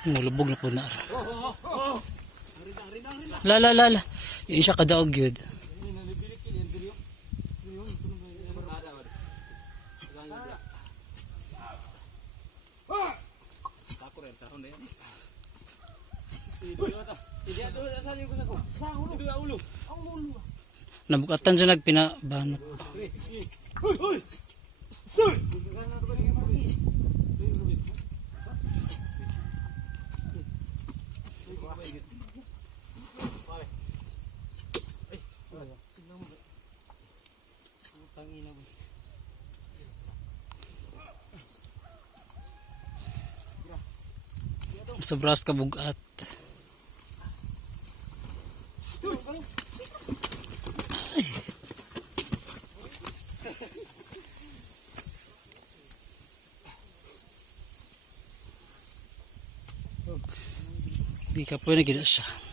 Mulubog na po na. La. Yung siya kadaog yun. Nabukatan siya nagpinabanat. Sobras kabugat. Di ka pwede gila siya.